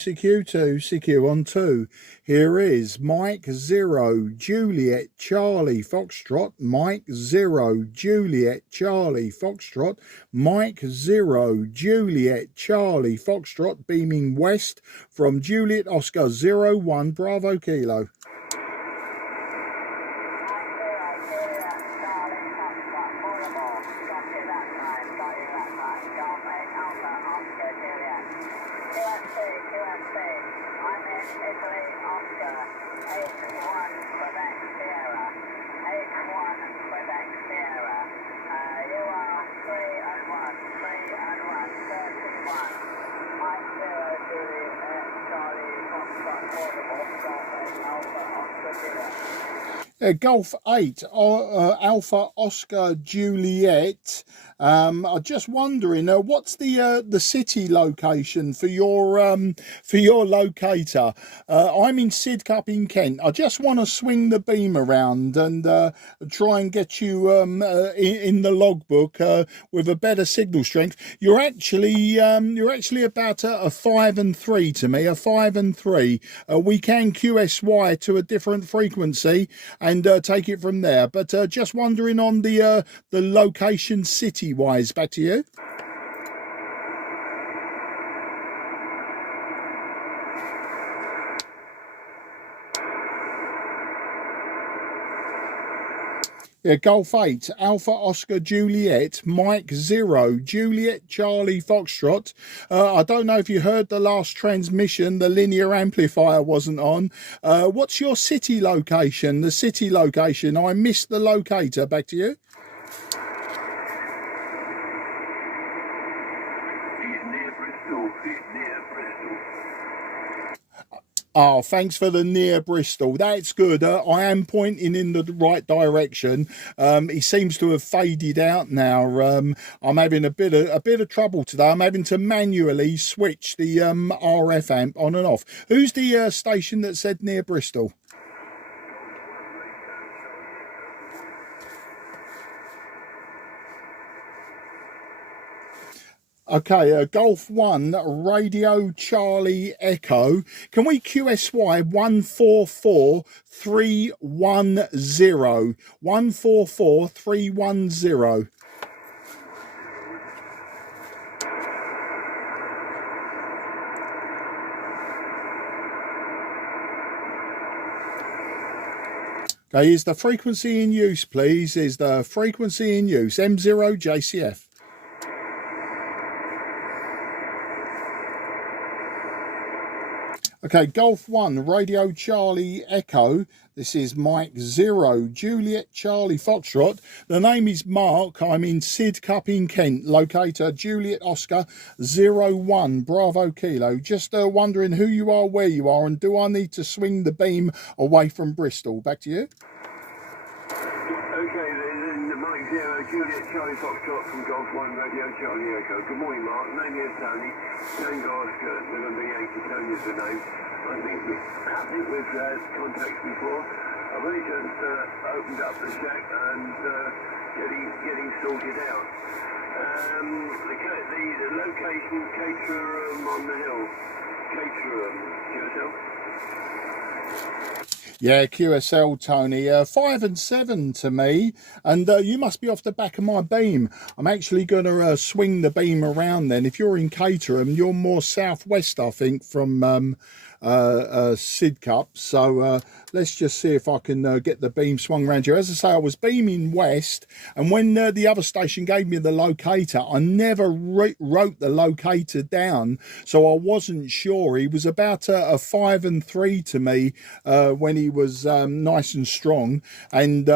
CQ2, CQ2. Here is Mike 0, Juliet, Charlie, Foxtrot, Mike 0, Juliet, Charlie, Foxtrot, Mike 0, Juliet, Charlie, Foxtrot, beaming west from Juliet Oscar 01, Bravo Kilo. CQ2m I'm in Italy, Oscar, 81 Quebec Sierra, 81 Quebec Sierra. You are 3 and 1, 31. Mike 0, Juliet, Charlie, Foxtrot, Portable, Golf Alpha, Oscar, Juliet. Golf 8, Alpha Oscar Juliet. I'm just wondering, what's the city location for your locator? I'm in Sidcup in Kent. I just want to swing the beam around and try and get you in the logbook with a better signal strength. You're actually about a 5 and 3 to me, a 5 and 3. We can QSY to a different frequency and take it from there. But just wondering on the location city wise. Back to you. Yeah, Golf 8, Alpha Oscar Juliet, Mike 0, Juliet Charlie Foxtrot. I don't know if you heard the last transmission, the linear amplifier wasn't on. What's your city location? The city location. I missed the locator. Back to you. Oh, thanks for the near Bristol. That's good. I am pointing in the right direction. He seems to have faded out now. I'm having a bit of trouble today. I'm having to manually switch the RF amp on and off. Who's the station that said near Bristol? Okay, Golf 1, Radio Charlie Echo. Can we QSY 144310? 144310. Okay, is the frequency in use, please? Is the frequency in use? M0 JCF. Okay, Golf 1, Radio Charlie Echo. This is Mike 0, Juliet Charlie Foxtrot. The name is Mark. I'm in Sidcup in Kent. Locator Juliet Oscar 01, Bravo Kilo. Just wondering who you are, where you are, and do I need to swing the beam away from Bristol? Back to you. Okay, then Mike 0, Juliet Charlie Foxtrot from Golf 1, Radio Charlie Echo. Good morning, Mark. Name here is Tony. Tango Oscar, November Yankee. Tony is the name. I think we've had contacts before. I've only just opened up the shack and getting sorted out. The location, Caterham on the hill. Caterham, QSL? Yeah, QSL, Tony. 5 and 7 to me, and you must be off the back of my beam. I'm actually going to swing the beam around then. If you're in Caterham, you're more southwest, I think, from Sidcup. So let's just see if I can get the beam swung around here. As I say, I was beaming west, and when the other station gave me the locator, I never wrote the locator down, so I wasn't sure. He was about a 5 and 3 to me when he was nice and strong, and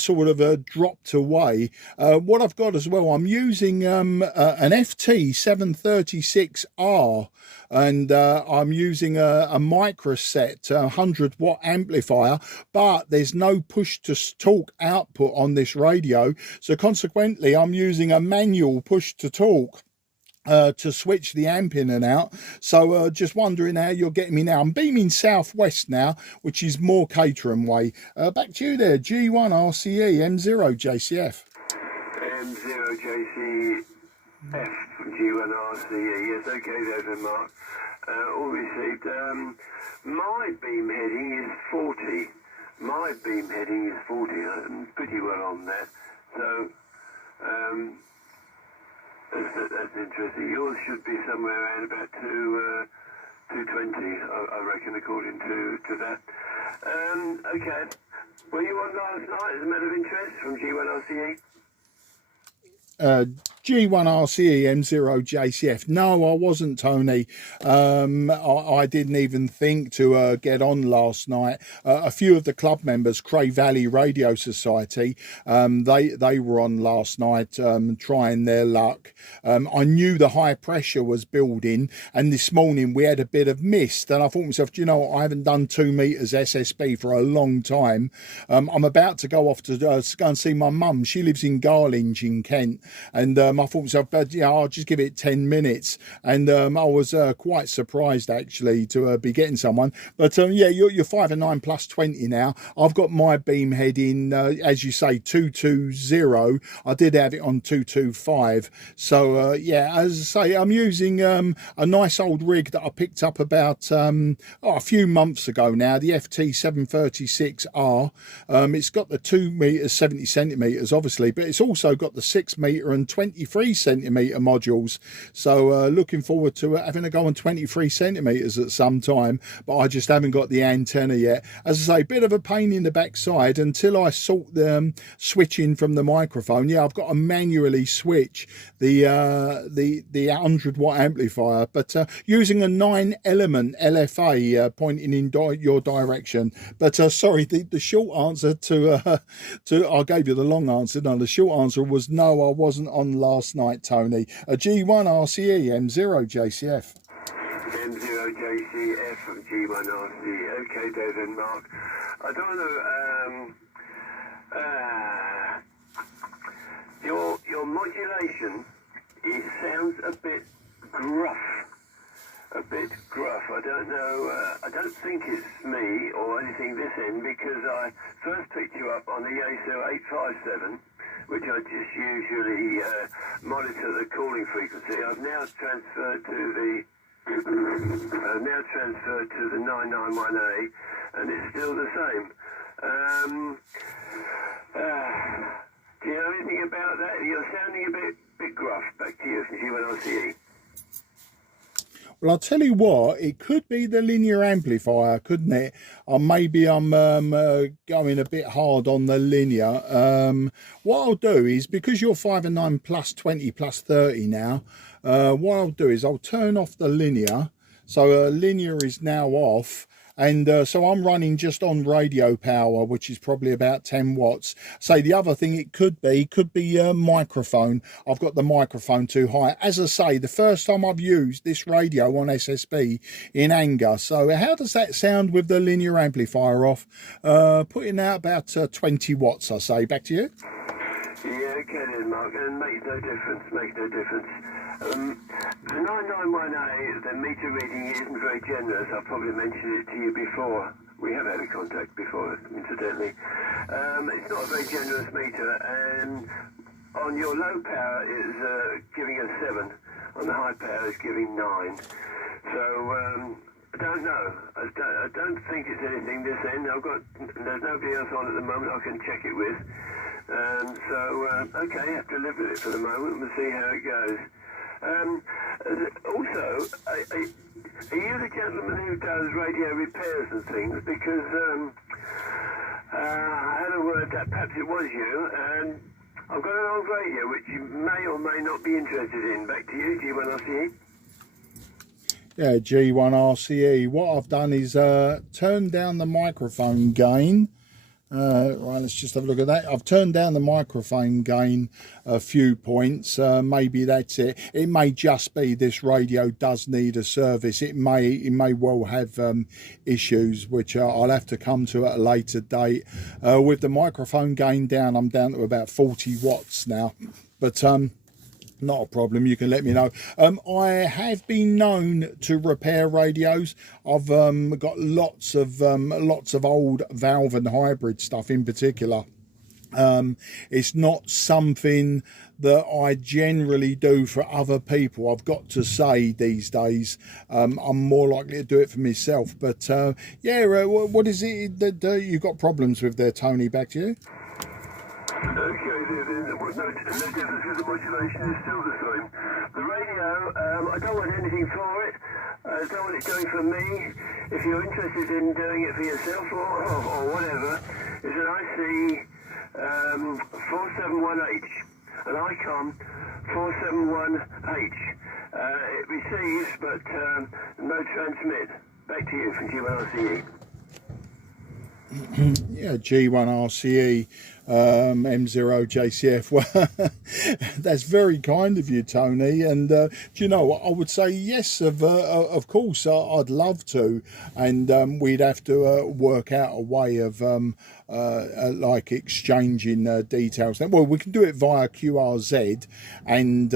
sort of dropped away. What I've got as well, I'm using an FT-736R, and I'm using a microset 100-watt amplifier, but there's no push to talk output on this radio, so consequently I'm using a manual push to talk to switch the amp in and out. So just wondering how you're getting me now. I'm beaming southwest now, which is more Caterham way. Back to you there, G1 RCE M0 JCF. M0 JC F from G1RCE. Yes, okay, David Mark. All received. My beam heading is 40. My beam heading is 40. I'm pretty well on that. So, that's interesting. Yours should be somewhere around about 220, I reckon, according to that. Okay. Were you on last night as a matter of interest from G1RCE? G1RCE M0JCF. No, I wasn't, Tony. I didn't even think to get on last night. A few of the club members, Cray Valley Radio Society, they were on last night trying their luck. I knew the high pressure was building, and this morning we had a bit of mist, and I thought to myself, do you know what? I haven't done 2 meters SSB for a long time. I'm about to go off to go and see my mum. She lives in Garlinge in Kent, and I thought to myself, I'll just give it 10 minutes. And I was quite surprised, actually, to be getting someone. But yeah, you're 5 and 9 plus 20 now. I've got my beam heading, as you say, 220. I did have it on 225. So yeah, as I say, I'm using a nice old rig that I picked up about a few months ago now, the FT-736R. It's got the 2 meters 70 centimeters, obviously, but it's also got the 6 meter and 23 centimeter modules. So looking forward to having a go on 23 centimeters at some time, but I just haven't got the antenna yet. As I say, bit of a pain in the backside until I sort the switching from the microphone. Yeah, I've got to manually switch the 100 watt amplifier, but using a 9-element LFA pointing in your direction. But sorry, the short answer to I gave you the long answer. No, the short answer was no, I wasn't on last night, Tony. A G1RCE M0JCF. M0JCF from G1RCE. Okay, David and Mark. I don't know. Your modulation, it sounds a bit gruff. I don't know. I don't think it's me or anything this end, because I first picked you up on the Yaesu 857, which I just usually monitor the calling frequency. I've now transferred to the 991A, and it's still the same. Do you know anything about that? You're sounding a bit gruff. Back to you from G1RCE. Well, I'll tell you what, it could be the linear amplifier, couldn't it? Or maybe I'm going a bit hard on the linear. What I'll do is, because you're 5 and 9 plus 20 plus 30 now, what I'll do is I'll turn off the linear. So linear is now off. And so I'm running just on radio power, which is probably about 10 watts. So the other thing it could be microphone. I've got the microphone too high. As I say, the first time I've used this radio on SSB in anger. So how does that sound with the linear amplifier off? Putting out about 20 watts, I say. Back to you. Yeah, okay then, Mark. And makes no difference. The 991A, the meter reading isn't very generous. I've probably mentioned it to you before. We have had a contact before, incidentally. It's not a very generous meter, and on your low power it's giving us 7. On the high power it's giving 9. So I don't know. I don't think it's anything this end. There's nobody else on at the moment I can check it with. So okay, have to live with it for the moment. We'll see how it goes. Also, are you the gentleman who does radio repairs and things? Because I had a word that perhaps it was you, and I've got an old radio which you may or may not be interested in. Back to you, G1RCE. Yeah, G1RCE. What I've done is turn down the microphone gain. Right, let's just have a look at that. I've turned down the microphone gain a few points. Maybe that's it. It may just be this radio does need a service. It may well have issues, which I'll have to come to at a later date. With the microphone gain down, I'm down to about 40 watts now. But not a problem, you can let me know. I have been known to repair radios. I've got lots of old valve and hybrid stuff in particular. It's not something that I generally do for other people, I've got to say these days. I'm more likely to do it for myself. But yeah, what is it that you got problems with there, Tony? Back to you. Okay, no difference in the modulation is still the same. The radio, I don't want anything for it. I don't want it going for me. If you're interested in doing it for yourself or whatever, it's an IC 471H, an ICOM 471H. It receives, but no transmit. Back to you from G1RCE. Yeah, G1RCE, M0JCF. Well, that's very kind of you, Tony. And do you know what? I would say yes, of course, I'd love to. And we'd have to work out a way of like exchanging details. Well, we can do it via QRZ, and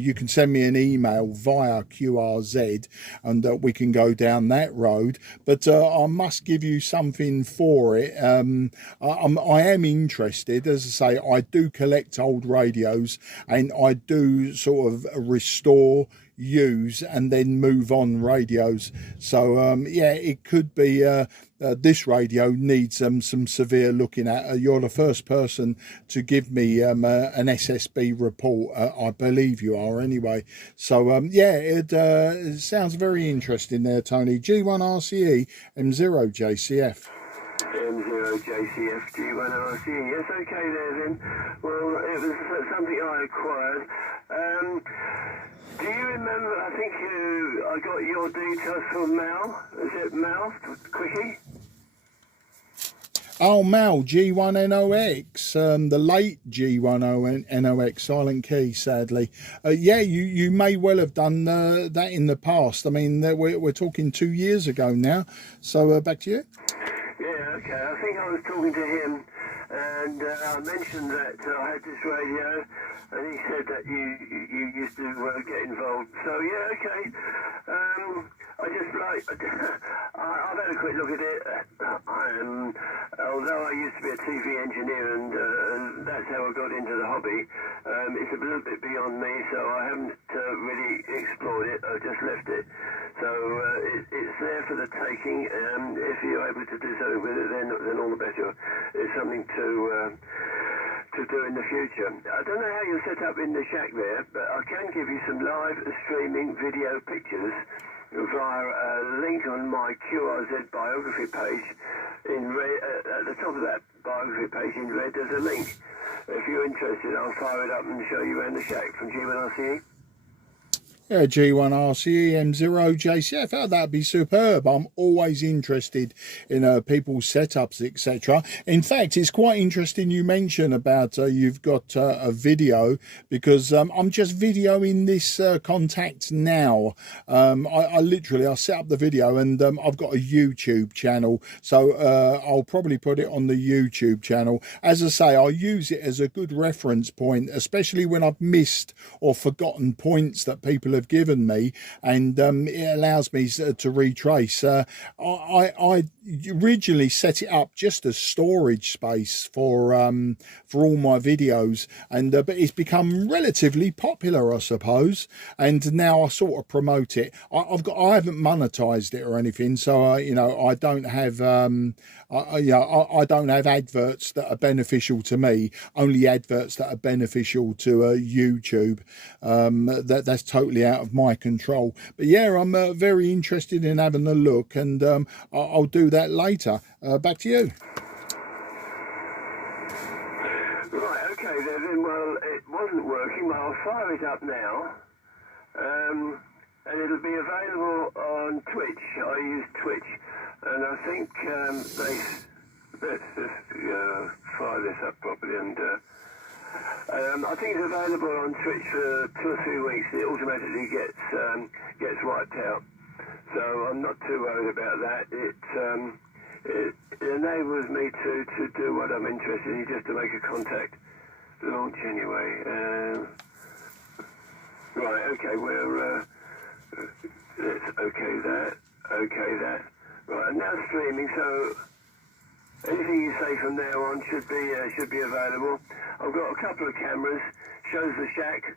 you can send me an email via QRZ, and we can go down that road. But I must give you something for it. I am interested. As I say, I do collect old radios, and I do sort of restore, use, and then move on radios. So yeah, it could be this radio needs some severe looking at. You're the first person to give me an SSB report. I believe you are anyway. So yeah, it sounds very interesting there, Tony. G1RCE M0JCF. M0JCF G1RCE. Yes, okay there then. Well, it was something I acquired. Do you remember, I think I got your details from Mal. Is it Mal? Quickie? Oh, Mal, G1NOX, the late G1NOX, silent key, sadly. Yeah, you may well have done that in the past. I mean, we're talking 2 years ago now. So back to you. Yeah, okay. I think I was talking to him, and I mentioned that I had this radio, and he said that you used to get involved. So yeah, okay. I just like I've had a quick look at it. Although I used to be a TV engineer, and that's how I got into the hobby. It's a little bit beyond me, so I haven't really explored it. I just left it. So it's there for the taking. If you're able to do something with it, then all the better. It's something to do in the future. I don't know how you're set up in the shack there, but I can give you some live streaming video pictures via a link on my QRZ biography page. In red, at the top of that biography page in red, there's a link. If you're interested, I'll fire it up and show you around the shack from G1RCE. Yeah, G1RCE M0JCF. Oh, that'd be superb. I'm always interested in people's setups, etc. In fact, it's quite interesting you mention about you've got a video, because I'm just videoing this contact now. I literally set up the video, and I've got a YouTube channel, so I'll probably put it on the YouTube channel. As I say, I'll use it as a good reference point, especially when I've missed or forgotten points that people have given me, and it allows me to retrace. I originally set it up just as storage space for all my videos, and but it's become relatively popular, I suppose, and now I sort of promote it. I haven't monetized it or anything, so you know, I don't have I don't have adverts that are beneficial to me, only adverts that are beneficial to YouTube. That's totally out of my control. But yeah, I'm very interested in having a look, and I'll do that later. Back to you. Right, okay then. Well, it wasn't working, but I'll fire it up now. And it'll be available on Twitch. I use Twitch, and I think let's just fire this up properly, and I think it's available on Twitch for 2 or 3 weeks. It automatically gets wiped out, so I'm not too worried about that. It enables me to do what I'm interested in, just to make a contact launch anyway. Right, okay, let's okay that. Right, and now streaming, so Anything you say from now on should be available. I've got a couple of cameras, shows the shack,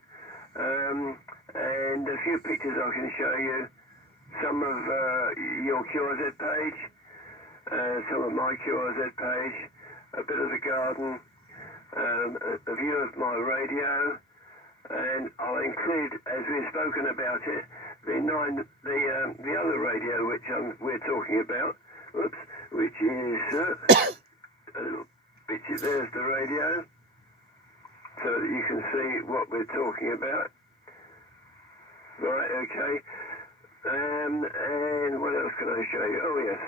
and a few pictures I can show you. Some of your QRZ page, some of my QRZ page, a bit of the garden, a view of my radio, and I'll include, as we've spoken about it, the other radio which we're talking about. Oops, which is there's the radio, so that you can see what we're talking about. Right, okay. And what else can I show you? Oh yes,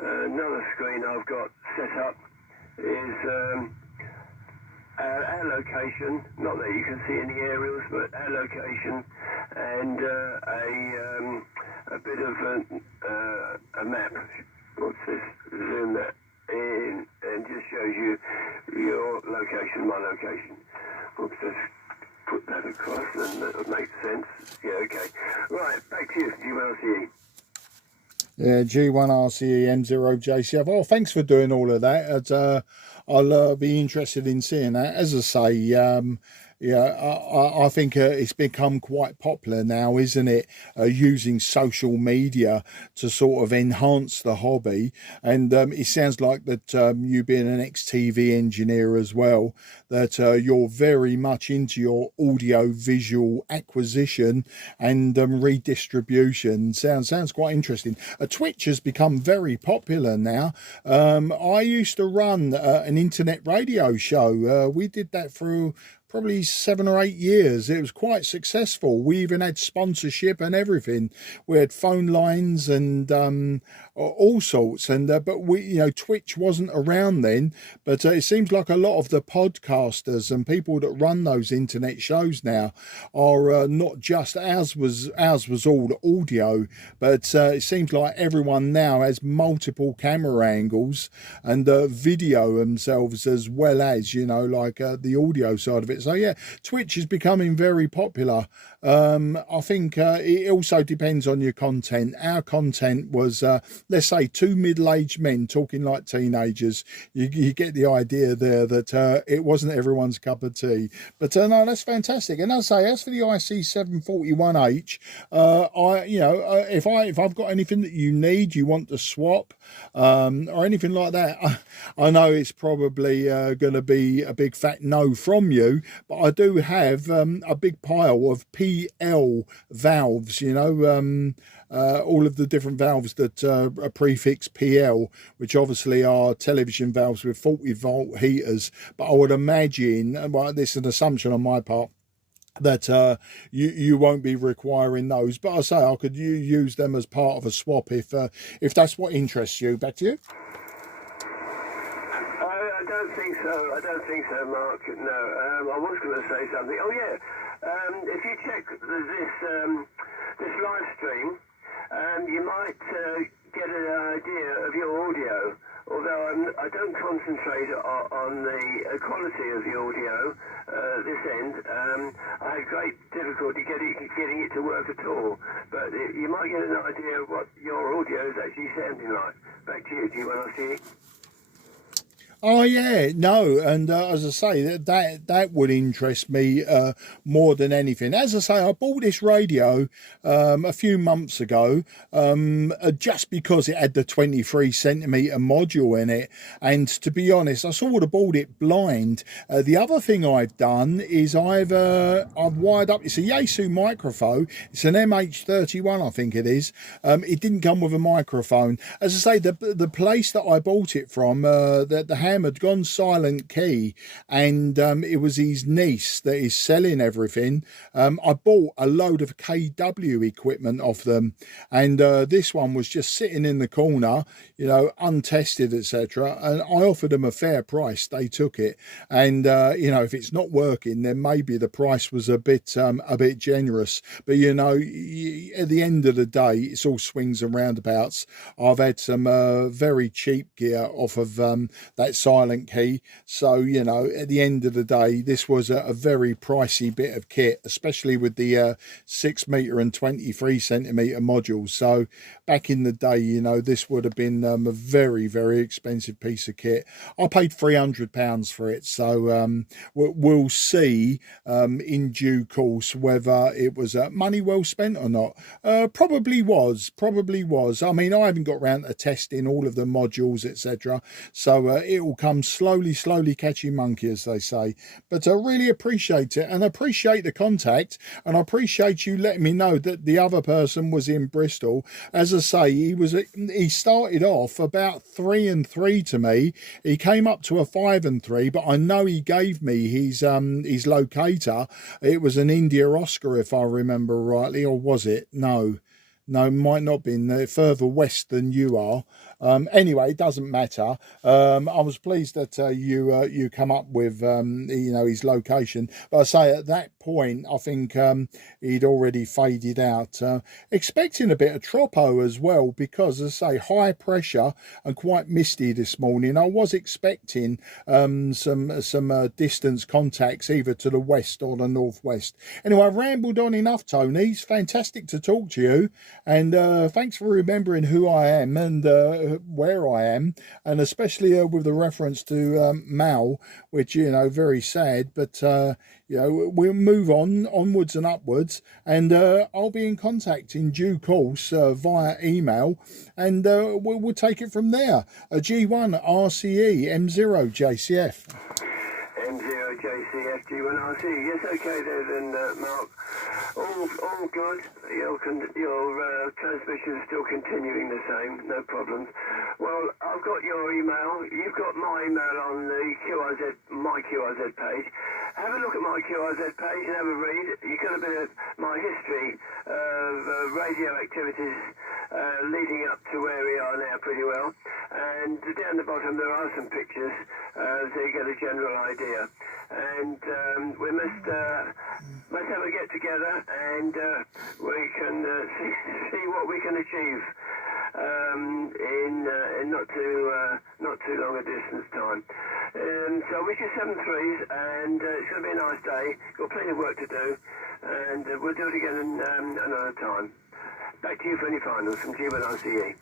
another screen I've got set up is our location. Not that you can see any aerials, but our location and a bit of a map. What's this? Zoom that in and just shows you your location, my location. Oops, just put that across and that would make sense. Yeah, okay. Right, back to you, G1RCE. Yeah, G1RCE M0JCF. Oh, thanks for doing all of that. I'll be interested in seeing that. As I say, yeah, I think it's become quite popular now, isn't it? Using social media to sort of enhance the hobby. And it sounds like that you being an ex-TV engineer as well, that you're very much into your audio-visual acquisition and redistribution. Sounds quite interesting. Twitch has become very popular now. I used to run an internet radio show. We did that through probably 7 or 8 years. It was quite successful. We even had sponsorship and everything. We had phone lines and all sorts. And but we, Twitch wasn't around then. But it seems like a lot of the podcasters and people that run those internet shows now are not just ours was all audio, but it seems like everyone now has multiple camera angles and video themselves as well as like the audio side of it. So yeah, Twitch is becoming very popular. I think it also depends on your content. Our content was, let's say, two middle-aged men talking like teenagers. You get the idea there that it wasn't everyone's cup of tea. But no, that's fantastic. And as I say, as for the IC741H, if I've got anything that you need, you want to swap or anything like that, I know it's probably going to be a big fat no from you, but I do have a big pile of PL valves, all of the different valves that are prefix PL, which obviously are television valves with 40-volt heaters. But I would imagine, well, this is an assumption on my part, that you won't be requiring those. But I say I could use them as part of a swap if that's what interests you. Back to you. I don't think so, Mark. No, I was going to say something. Oh yeah, if you check this live stream, you might get an idea of your audio. Although I don't concentrate on the quality of the audio this end. I had great difficulty getting it to work at all. But you might get an idea of what your audio is actually sounding like. Back to you, G1RC. Oh yeah, no, and as I say, that would interest me more than anything. As I say, I bought this radio a few months ago just because it had the 23cm module in it, and to be honest, I sort of bought it blind. The other thing I've done is I've wired up. It's a Yaesu microphone. It's an MH31, I think it is. It didn't come with a microphone. As I say, the place that I bought it from, the ham had gone silent key, and it was his niece that is selling everything. I bought a load of KW equipment off them, and this one was just sitting in the corner, untested, etc. And I offered them a fair price. They took it, and if it's not working, then maybe the price was a bit generous. But at the end of the day, it's all swings and roundabouts. I've had some very cheap gear off of that silent key. So, you know, at the end of the day, this was a very pricey bit of kit, especially with the 6 meter and 23 centimeter modules. So back in the day, you know, this would have been a very, very expensive piece of kit. I paid £300 for it. So we'll see in due course whether it was money well spent or not. Probably was. I mean, I haven't got round to testing all of the modules, etc. So it will come slowly catching monkey, as they say. But I really appreciate it, and appreciate the contact, and I appreciate you letting me know that the other person was in Bristol. As I say, he started off about 3 and 3 to me. He came up to a 5 and 3, but I know he gave me his locator. It was an India Oscar, if I remember rightly, or was it? No, might not been further west than you are. Anyway, it doesn't matter. I was pleased that you come up with you know, his location. But I say at that point, I think he'd already faded out. Expecting a bit of tropo as well, because as I say, high pressure and quite misty this morning. I was expecting some distance contacts either to the west or the northwest. Anyway, I've rambled on enough, Tony. It's fantastic to talk to you, and thanks for remembering who I am and where I am, and especially with the reference to Mal, which, you know, very sad, but you know, we'll move onwards and upwards, and I'll be in contact in due course via email, and we'll take it from there. G1 RCE M0 JCF. M0 JCF G1 RC. Yes, okay there then, Mark. All good. Your transmission is still continuing the same, no problems. Well, I've got your email. You've got my email on the my QRZ page. Have a look at my QRZ page and have a read. You get a bit of my history of radio activities leading up to where we are now pretty well. And down the bottom there are some pictures, so you get a general idea. And we must have a get together, and we can see what we can achieve in not too long a distance time. So I wish you 7 threes, and it's going to be a nice day. Got plenty of work to do, and we'll do it again another time. Back to you for any finals from G1RCE.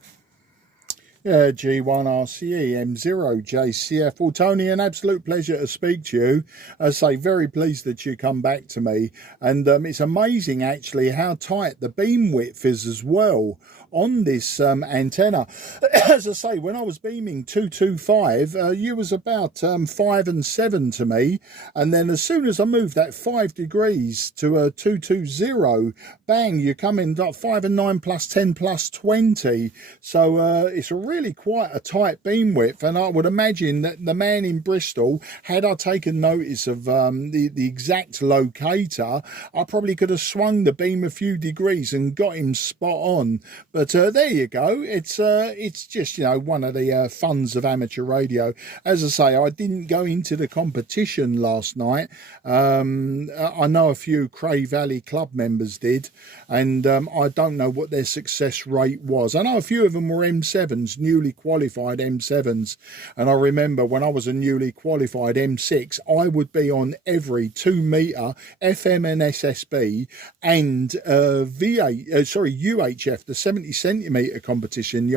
Yeah, G1RCE M0 JCF. Well, Tony, an absolute pleasure to speak to you. As I say, very pleased that you come back to me. And it's amazing, actually, how tight the beam width is as well on this antenna. As I say, when I was beaming 225, you was about 5 and 7 to me. And then as soon as I moved that 5 degrees to a 220, bang, you come in like 5 and 9 plus 10 plus 20. So it's really quite a tight beam width, and I would imagine that the man in Bristol, had I taken notice of the exact locator, I probably could have swung the beam a few degrees and got him spot on. But there you go. It's just, you know, one of the funs of amateur radio. As I say, I didn't go into the competition last night. I know a few Cray Valley Club members did, and I don't know what their success rate was. I know a few of them were M7s, newly qualified M7s, and I remember when I was a newly qualified M6, I would be on every 2 meter FM and SSB and UHF, the 70 centimeter competition, the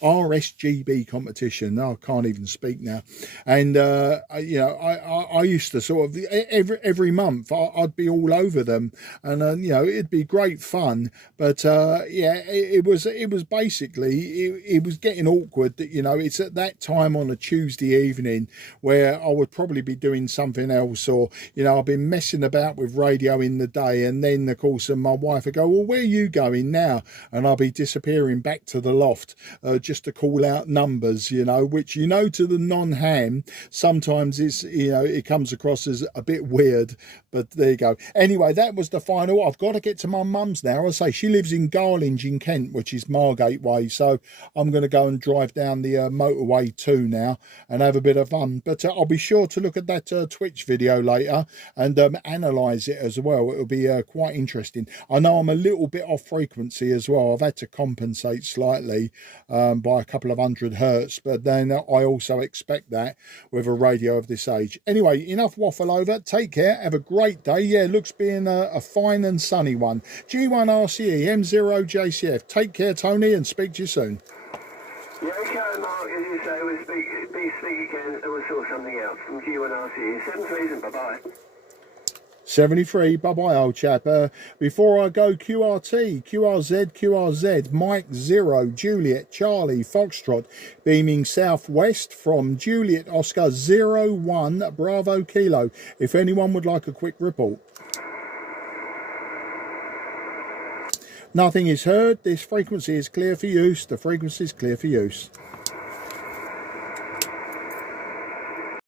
RSGB competition. I can't even speak now. And you know, I used to sort of every month I'd be all over them, and you know, it'd be great fun. But yeah, it was basically it was getting awkward that, you know, it's at that time on a Tuesday evening where I would probably be doing something else, or, you know, I've been messing about with radio in the day, and then of course my wife would go, well, where are you going now? And I'll be disappearing back to the loft. Just to call out numbers, you know, which, you know, to the non-ham sometimes is, you know, it comes across as a bit weird. But there you go. Anyway, that was the final. I've got to get to my mum's now. I say she lives in Garlinge in Kent, which is Margate way, so I'm going to go and drive down the motorway too now and have a bit of fun. But I'll be sure to look at that Twitch video later and analyse it as well. It'll be quite interesting. I know I'm a little bit off frequency as well. I've had to compensate slightly. by a couple of 100 hertz, but then I also expect that with a radio of this age. Anyway, enough waffle over. Take care. Have a great day. Yeah, looks being a fine and sunny one. G1RCE M0 JCF. Take care, Tony, and speak to you soon. Yeah, okay, Mark, as you say, we'll speak again and we'll sort something out from G1RCE. 73 and bye-bye. 73, bye-bye, old chap. Before I go, QRT, QRZ, Mike 0, Juliet, Charlie, Foxtrot, beaming southwest from Juliet, Oscar 01, Bravo, Kilo. If anyone would like a quick report. Nothing is heard. This frequency is clear for use. The frequency is clear for use.